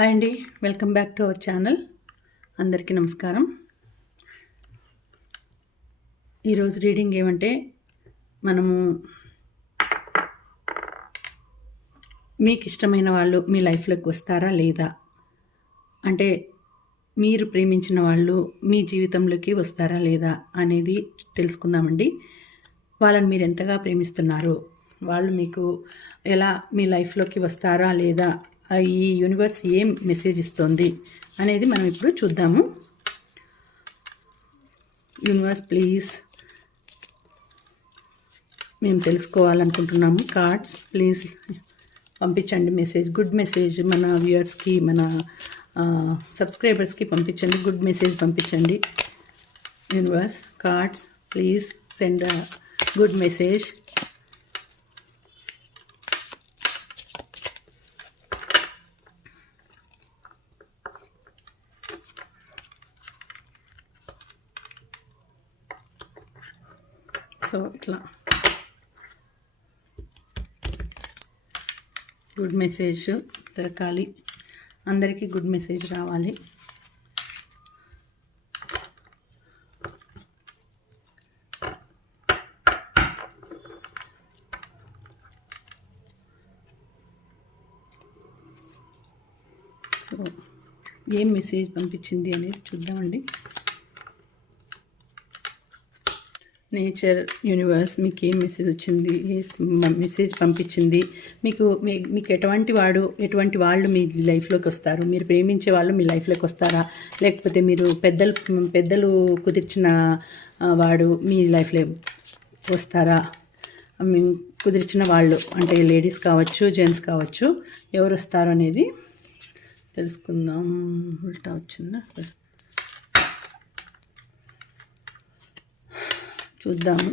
Hi అండి welcome back to our channel అందరికీ నమస్కారం. ఈరోజు రీడింగ్ ఏమంటే మనము మీకు ఇష్టమైన వాళ్ళు మీ లైఫ్లోకి వస్తారా లేదా? అంటే మీరు ప్రేమించిన వాళ్ళు మీ జీవితంలోకి వస్తారా లేదా అనేది తెలుసుకుందామండి. వాళ్ళని మీరు ఎంతగా ప్రేమిస్తున్నారు? వాళ్ళు మీకు ఎలా మీ లైఫ్లోకి వస్తారా లేదా? ఈ యూనివర్స్ ఏం మెసేజ్ ఇస్తుంది అనేది మనం ఇప్పుడు చూద్దాము. యూనివర్స్ ప్లీజ్ మేము తెలుసుకోవాలనుకుంటున్నాము. కార్డ్స్ ప్లీజ్ పంపించండి మెసేజ్ గుడ్ మెసేజ్ మన వ్యూయర్స్కి మన సబ్స్క్రైబర్స్కి పంపించండి. గుడ్ మెసేజ్ పంపించండి. Universe cards please send good message so ఇట్లా. గుడ్ మెసేజ్ దొరకాలి. అందరికీ గుడ్ మెసేజ్ రావాలి. సో ఏం మెసేజ్ పంపించింది అనేది చూద్దామండి. నేచర్ యూనివర్స్ మీకు ఏం మెసేజ్ వచ్చింది ఏ మెసేజ్ పంపించింది. మీకు మీ- మీకు ఎటువంటి వాడు ఎటువంటి వాళ్ళు మీ లైఫ్లోకి వస్తారు? మీరు ప్రేమించే వాళ్ళు మీ లైఫ్లోకి వస్తారా? లేకపోతే మీరు పెద్దలు పెద్దలు కుదిర్చిన వాడు మీ లైఫ్లో వస్తారా? కుదిర్చిన వాళ్ళు అంటే లేడీస్ కావచ్చు జెంట్స్ కావచ్చు ఎవరు వస్తారు అనేది తెలుసుకుందాం. ఉల్టా వచ్చిందా? చూద్దాము.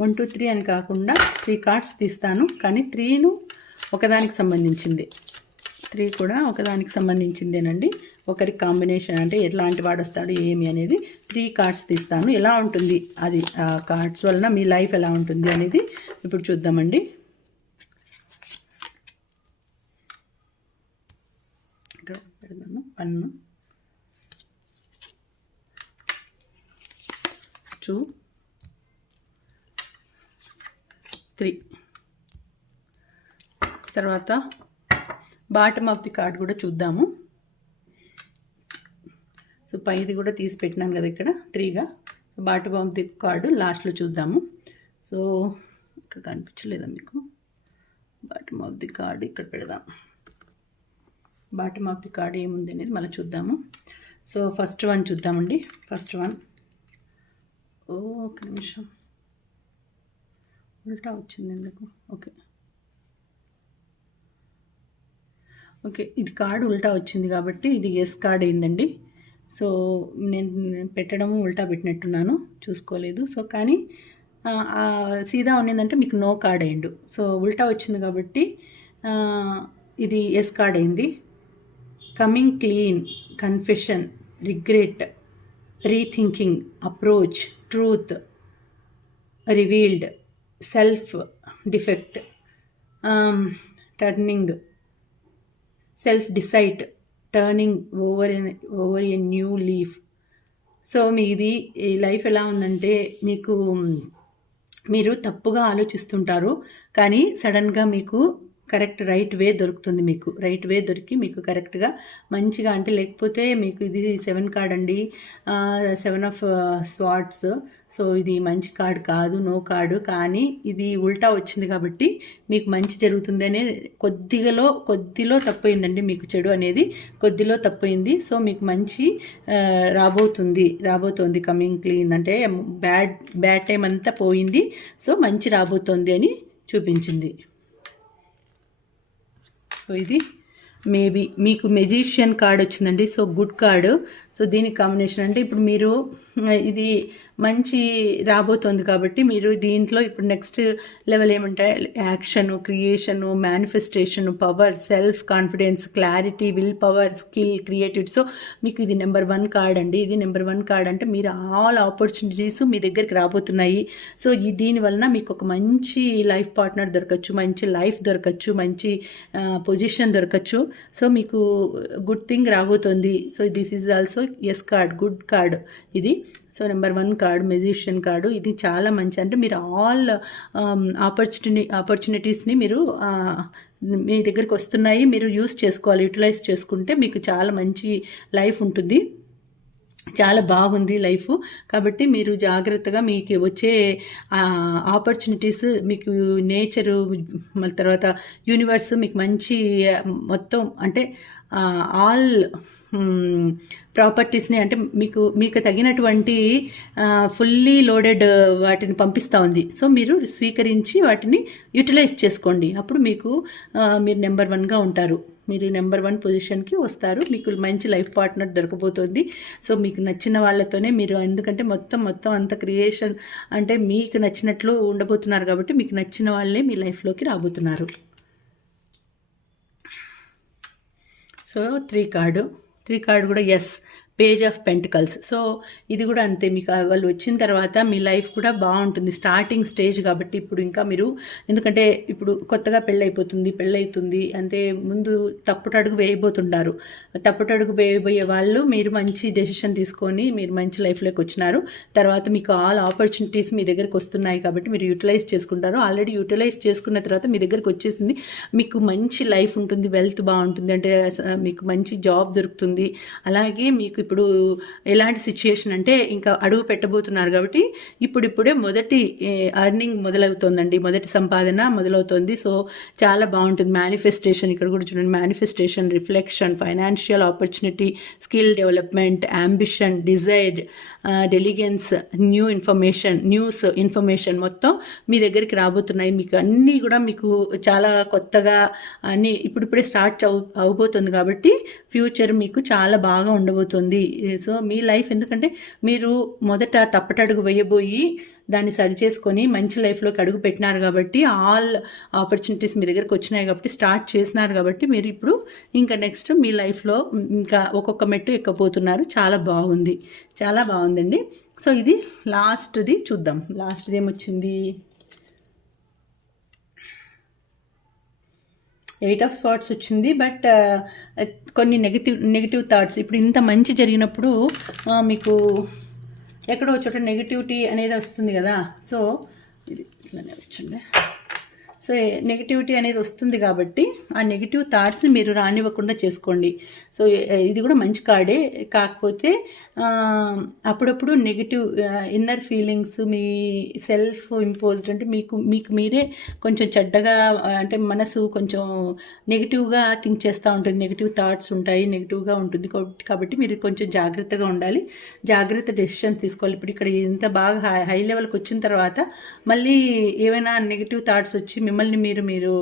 వన్ టూ త్రీ అని కాకుండా త్రీ కార్డ్స్ తీస్తాను. కానీ త్రీను ఒకదానికి సంబంధించింది. త్రీ కూడా ఒకదానికి సంబంధించిందేనండి. ఒకరికి కాంబినేషన్ అంటే ఎట్లాంటి వాడు వస్తాడు ఏమి అనేది త్రీ కార్డ్స్ తీస్తాను. ఎలా ఉంటుంది? అది ఆ కార్డ్స్ వలన మీ లైఫ్ ఎలా ఉంటుంది అనేది ఇప్పుడు చూద్దామండి ఇక్కడ పెడదాను వన్ టూ. త్రీ. తర్వాత బాటమ్ ఆఫ్ ది కార్డ్ కూడా చూద్దాము. సో పైది కూడా తీసి పెట్టినాను కదా ఇక్కడ త్రీగా. So bottom of the card లాస్ట్లో చూద్దాము. సో ఇక్కడ కనిపించలేదా మీకు? బాటమ్ ఆఫ్ ది కార్డు ఇక్కడ పెడదాం. బాటమ్ ఆఫ్ ది కార్డ్ ఏముంది అనేది మళ్ళీ చూద్దాము. సో ఫస్ట్ వన్ చూద్దామండి. ఫస్ట్ వన్ ఓ ఒక నిమిషం. ఉల్టా వచ్చింది ఎందుకు? ఓకే. ఓకే ఇది కార్డు ఉల్టా వచ్చింది కాబట్టి ఇది ఎస్ కార్డ్ అయిందండి. సో నేను పెట్టడము ఉల్టా పెట్టినట్టున్నాను. చూసుకోలేదు. సో కానీ సీదా ఉన్నిందంటే మీకు నో కార్డ్ అయ్యండు. సో ఉల్టా వచ్చింది కాబట్టి ఇది ఎస్ కార్డ్ అయింది. Coming clean confession regret rethinking approach truth revealed self defect turning self decide turning over over a new leaf. So మీది ఈ లైఫ్ ఎలా ఉందంటే మీకు మీరు తప్పుగా ఆలోచిస్తుంటారు కానీ సడన్గా మీకు కరెక్ట్ రైట్ వే దొరుకుతుంది మీకు. రైట్ వే దొరికి మీకు కరెక్ట్గా మంచిగా అంటే లేకపోతే మీకు ఇది సెవెన్ కార్డ్ అండి. Seven of swords. సో ఇది మంచి కార్డ్ కాదు నో కార్డు. కానీ ఇది ఉల్టా వచ్చింది కాబట్టి మీకు మంచి జరుగుతుంది అనేది కొద్దిగలో కొద్దిలో తప్పయిందండి మీకు చెడు అనేది. కొద్దిలో తప్పయింది. సో మీకు మంచి రాబోతుంది రాబోతోంది కమింగ్ క్లీన్. అంటే బ్యాడ్ బ్యాడ్ టైం అంతా పోయింది. సో మంచి రాబోతోంది అని చూపించింది. సో ఇది. మేబీ మీకు మెజిషియన్ కార్డ్ వచ్చిందండి సో గుడ్ కార్డు సో దీనికి కాంబినేషన్ అంటే ఇప్పుడు మీరు ఇది మంచి రాబోతోంది కాబట్టి మీరు దీంట్లో ఇప్పుడు నెక్స్ట్ లెవెల్ ఏమంటే action creation manifestation power self confidence clarity will power skill creativity so మీకు ఇది నెంబర్ వన్ కార్డ్ అండి. ఇది నెంబర్ వన్ కార్డ్ అంటే మీరు ఆల్ ఆపర్చునిటీస్ మీ దగ్గరికి రాబోతున్నాయి. సో ఈ దీని వలన మీకు ఒక మంచి లైఫ్ పార్ట్నర్ దొరకచ్చు మంచి లైఫ్ దొరకచ్చు మంచి పొజిషన్ దొరకచ్చు. సో మీకు గుడ్ థింగ్ రాబోతుంది. So this is also yes card good card ఇది. So number one card magician card ఇది చాలా మంచి అంటే మీరు ఆల్ ఆపర్చునిటీ ఆపర్చునిటీస్ని మీరు మీ దగ్గరికి వస్తున్నాయి మీరు యూస్ చేసుకోవాలి యూటిలైజ్ చేసుకుంటే మీకు చాలా మంచి లైఫ్ ఉంటుంది. చాలా బాగుంది లైఫ్. కాబట్టి మీరు జాగ్రత్తగా మీకు వచ్చే ఆపర్చునిటీస్ మీకు నేచరు మళ్ళీ తర్వాత యూనివర్స్ మీకు మంచి మొత్తం అంటే ఆల్ ప్రాపర్టీస్ని అంటే మీకు మీకు తగినటువంటి ఫుల్లీ లోడెడ్ వాటిని పంపిస్తూ ఉంది. సో మీరు స్వీకరించి వాటిని యూటిలైజ్ చేసుకోండి. అప్పుడు మీకు మీరు నెంబర్ వన్గా ఉంటారు. మీరు నెంబర్ వన్ పొజిషన్కి వస్తారు. మీకు మంచి లైఫ్ పార్ట్నర్ దొరకబోతోంది. సో మీకు నచ్చిన వాళ్ళతోనే మీరు ఎందుకంటే మొత్తం మొత్తం అంత క్రియేషన్ అంటే మీకు నచ్చినట్లు ఉండబోతున్నారు కాబట్టి మీకు నచ్చిన వాళ్ళే మీ లైఫ్లోకి రాబోతున్నారు. So three card three card కూడా yes page of pentacles so ఇది కూడా అంతే. మీకు వాళ్ళు వచ్చిన తర్వాత మీ లైఫ్ కూడా బాగుంటుంది. స్టార్టింగ్ స్టేజ్ కాబట్టి ఇప్పుడు ఇంకా మీరు ఎందుకంటే ఇప్పుడు కొత్తగా పెళ్ళైపోతుంది పెళ్ళైతుంది అంటే ముందు తప్పుటడుగు వేయబోతుంటారు తప్పుటడుగు వేయబోయే వాళ్ళు మీరు మంచి డెసిషన్ తీసుకొని మీరు మంచి లైఫ్లోకి వచ్చినారు. తర్వాత మీకు ఆల్ ఆపర్చునిటీస్ మీ దగ్గరకు వస్తున్నాయి కాబట్టి మీరు యూటిలైజ్ చేసుకుంటారు. ఆల్రెడీ యూటిలైజ్ చేసుకున్న తర్వాత మీ దగ్గరకు వచ్చేసింది. మీకు మంచి లైఫ్ ఉంటుంది వెల్త్ బాగుంటుంది. అంటే మీకు మంచి జాబ్ దొరుకుతుంది. అలాగే మీకు ఇప్పుడు ఎలాంటి సిచ్యుయేషన్ అంటే ఇంకా అడుగు పెట్టబోతున్నారు కాబట్టి ఇప్పుడిప్పుడే మొదటి అర్నింగ్ మొదలవుతోందండి. మొదటి సంపాదన మొదలవుతోంది. సో చాలా బాగుంటుంది. మేనిఫెస్టేషన్ ఇక్కడ కూడా చూడండి. Manifestation reflection financial opportunity skill development ambition desire diligence new information news information మొత్తం మీ దగ్గరికి రాబోతున్నాయి. మీకు అన్నీ కూడా మీకు చాలా కొత్తగా అన్నీ ఇప్పుడే స్టార్ట్ అవు అవబోతుంది కాబట్టి ఫ్యూచర్ మీకు చాలా బాగా ఉండబోతుంది. సో మీ లైఫ్ ఎందుకంటే మీరు మొదట తప్పటడుగు వేయబోయి దాన్ని సరి చేసుకొని మంచి లైఫ్లోకి అడుగు పెట్టినారు కాబట్టి ఆల్ ఆపర్చునిటీస్ మీ దగ్గరకు వచ్చినాయి కాబట్టి స్టార్ట్ చేసినారు కాబట్టి మీరు ఇప్పుడు ఇంకా నెక్స్ట్ మీ లైఫ్లో ఇంకా ఒక్కొక్క మెట్టు ఎక్కపోతున్నారు చాలా బాగుంది. చాలా బాగుందండి. సో ఇది లాస్ట్ది చూద్దాం. లాస్ట్ది ఏమొచ్చింది? ఎయిట్ ఆఫ్ స్పాట్స్ వచ్చింది బట్ uh, కొన్ని నెగిటివ్ నెగిటివ్ థాట్స్ ఇప్పుడు ఇంత మంచి జరిగినప్పుడు మీకు ఎక్కడో చోట నెగిటివిటీ అనేది వస్తుంది కదా. సో ఇది ఇట్లానే వచ్చిండే. సో నెగిటివిటీ అనేది వస్తుంది కాబట్టి ఆ నెగిటివ్ థాట్స్ని మీరు రానివ్వకుండా చేసుకోండి. సో ఇది కూడా మంచి కార్డే కాకపోతే అప్పుడప్పుడు నెగిటివ్ ఇన్నర్ ఫీలింగ్స్ మీ సెల్ఫ్ ఇంపోజ్డ్ అంటే మీకు మీకు మీరే కొంచెం చెడ్డగా అంటే మనసు కొంచెం నెగిటివ్గా థింక్ చేస్తూ ఉంటుంది. నెగిటివ్ థాట్స్ ఉంటాయి నెగిటివ్గా ఉంటుంది. కాబట్టి మీరు కొంచెం జాగ్రత్తగా ఉండాలి. జాగ్రత్త డెసిషన్ తీసుకోవాలి. ఇప్పుడు ఇక్కడ ఇంత బాగా హై లెవెల్కి వచ్చిన తర్వాత మళ్ళీ ఏమైనా నెగిటివ్ థాట్స్ వచ్చి మిమ్మల్ని మీరు మీరు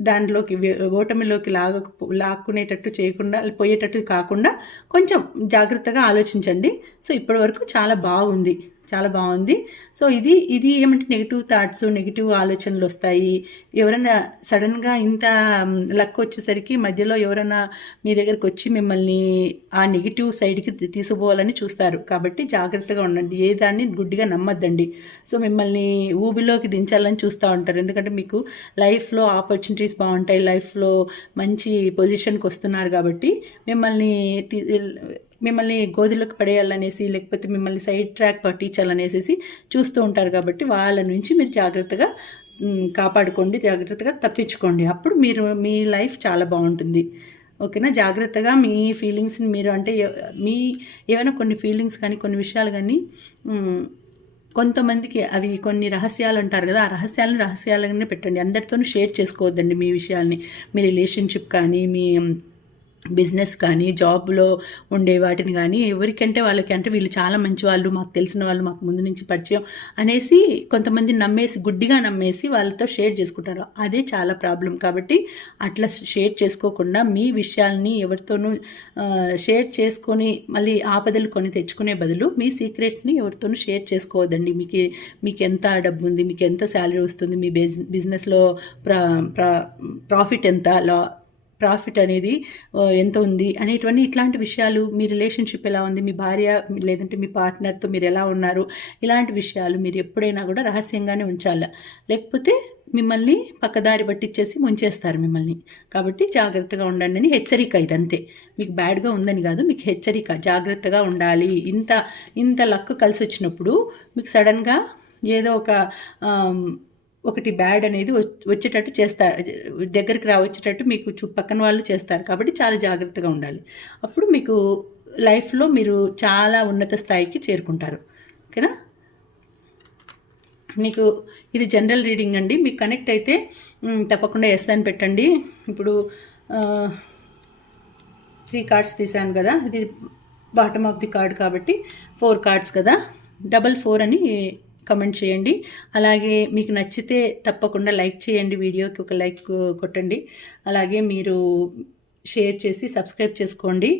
దాంట్లోకి ఓటమిలోకి లాగ లాక్కునేటట్టు చేయకుండా పోయేటట్టు కాకుండా కొంచెం జాగ్రత్తగా ఆలోచించండి. సో ఇప్పటి వరకు చాలా బాగుంది. చాలా బాగుంది. సో ఇది ఇది ఏమంటే నెగిటివ్ థాట్స్ నెగిటివ్ ఆలోచనలు వస్తాయి. ఎవరైనా సడన్గా ఇంత లక్ వచ్చేసరికి మధ్యలో ఎవరైనా మీ దగ్గరికి వచ్చి మిమ్మల్ని ఆ నెగిటివ్ సైడ్కి తీసుకుపోవాలని చూస్తారు. కాబట్టి జాగ్రత్తగా ఉండండి. ఏ దాన్ని గుడ్డిగా నమ్మద్దండి. సో మిమ్మల్ని ఊబిలోకి దించాలని చూస్తూ ఉంటారు. ఎందుకంటే మీకు లైఫ్లో ఆపర్చునిటీస్ బాగుంటాయి. లైఫ్లో మంచి పొజిషన్కి వస్తున్నారు కాబట్టి మిమ్మల్ని మిమ్మల్ని గోధులకు పడేయాలనేసి లేకపోతే మిమ్మల్ని సైడ్ ట్రాక్ పట్టించాలనేసి చూస్తూ ఉంటారు కాబట్టి వాళ్ళ నుంచి మీరు జాగ్రత్తగా కాపాడుకోండి జాగ్రత్తగా తప్పించుకోండి. అప్పుడు మీరు మీ లైఫ్ చాలా బాగుంటుంది. ఓకేనా? జాగ్రత్తగా మీ ఫీలింగ్స్ని మీరు అంటే మీ ఏమైనా కొన్ని ఫీలింగ్స్ కానీ కొన్ని విషయాలు కానీ కొంతమందికి అవి కొన్ని రహస్యాలు అంటారు కదా ఆ రహస్యాలను రహస్యాలనే పెట్టండి. అందరితోనూ షేర్ చేసుకోవద్దండి మీ విషయాల్ని. మీ రిలేషన్షిప్ కానీ మీ బిజినెస్ కానీ జాబ్లో ఉండే వాటిని కానీ ఎవరికంటే వాళ్ళకి అంటే వీళ్ళు చాలా మంచి వాళ్ళు మాకు తెలిసిన వాళ్ళు మాకు ముందు నుంచి పరిచయం అనేసి కొంతమంది నమ్మేసి గుడ్డిగా నమ్మేసి వాళ్ళతో షేర్ చేసుకుంటారు. అదే చాలా ప్రాబ్లం కాబట్టి అట్లా షేర్ చేసుకోకుండా మీ విషయాల్ని ఎవరితోనూ షేర్ చేసుకొని మళ్ళీ ఆపదలు కొని తెచ్చుకునే బదులు మీ సీక్రెట్స్ని ఎవరితోనూ షేర్ చేసుకోవద్దండి. మీకు మీకు ఎంత డబ్బు ఉంది మీకు ఎంత శాలరీ వస్తుంది మీ బిజ్ బిజినెస్లో ప్రా ప్రా ప్రాఫిట్ ఎంత లా ప్రాఫిట్ అనేది ఎంత ఉంది అనేటువంటి ఇట్లాంటి విషయాలు మీ రిలేషన్షిప్ ఎలా ఉంది మీ భార్య లేదంటే మీ పార్ట్నర్తో మీరు ఎలా ఉన్నారు ఇలాంటి విషయాలు మీరు ఎప్పుడైనా కూడా రహస్యంగానే ఉంచాలి? లేకపోతే మిమ్మల్ని పక్కదారి పట్టించేసి ముంచేస్తారు మిమ్మల్ని. కాబట్టి జాగ్రత్తగా ఉండండి అని హెచ్చరిక ఇదంతే. మీకు బ్యాడ్గా ఉందని కాదు మీకు హెచ్చరిక జాగ్రత్తగా ఉండాలి. ఇంత ఇంత లక్ కలిసి వచ్చినప్పుడు మీకు సడన్గా ఏదో ఒక ఒకటి బ్యాడ్ అనేది వచ్చేటట్టు చేస్తారు దగ్గరికి రా వచ్చేటట్టు మీకు చు పక్కన వాళ్ళు చేస్తారు కాబట్టి చాలా జాగ్రత్తగా ఉండాలి. అప్పుడు మీకు లైఫ్లో మీరు చాలా ఉన్నత స్థాయికి చేరుకుంటారు. ఓకేనా? మీకు ఇది జనరల్ రీడింగ్ అండి. మీకు కనెక్ట్ అయితే తప్పకుండా ఎస్ అని పెట్టండి. ఇప్పుడు త్రీ కార్డ్స్ తీసాను కదా. ఇది బాటమ్ ఆఫ్ ది కార్డ్ కాబట్టి ఫోర్ కార్డ్స్ కదా. డబల్ ఫోర్ అని కమెంట్ చేయండి. అలాగే మీకు నచ్చితే తప్పకుండా లైక్ చేయండి వీడియోకి ఒక లైక్ కొట్టండి. అలాగే మీరు షేర్ చేసి సబ్స్క్రైబ్ చేసుకోండి.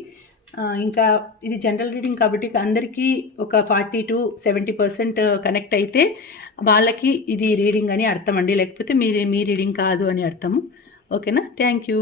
ఇంకా ఇది జనరల్ రీడింగ్ కాబట్టి అందరికీ ఒక forty to seventy percent connect అయితే వాళ్ళకి ఇది రీడింగ్ అని అర్థం అండి. లేకపోతే మీరు మీ రీడింగ్ కాదు అని అర్థము. ఓకేనా థ్యాంక్ యూ